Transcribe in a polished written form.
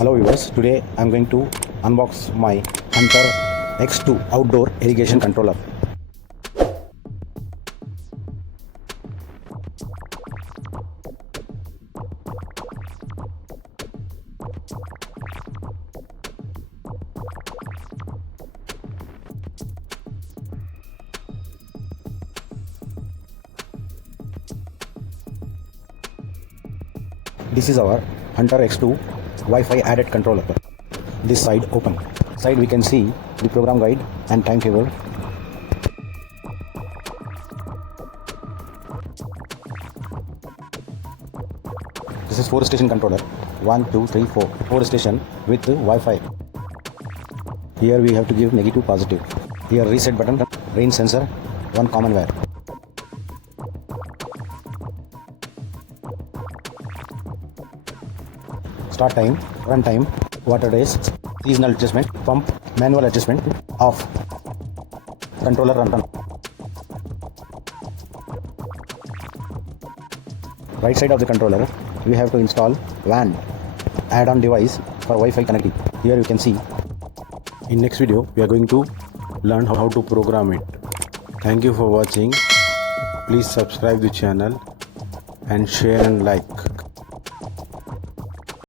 Hello viewers, today I am going to unbox my Hunter X2 outdoor irrigation controller. This is our Hunter X2 Wi-Fi added controller. This side open. Side we can see the program guide and timetable. This is 4-station controller. 1, 2, 3, 4. 4 station with Wi-Fi. Here we have to give negative, positive. Here reset button, rain sensor, one common wire. Start time, run time, water days, seasonal adjustment, pump, manual adjustment, off, controller run. Right side of the controller, we have to install WAN, add-on device for Wi-Fi connecting. Here you can see. In next video, we are going to learn how to program it. Thank you for watching. Please subscribe the channel and share and like.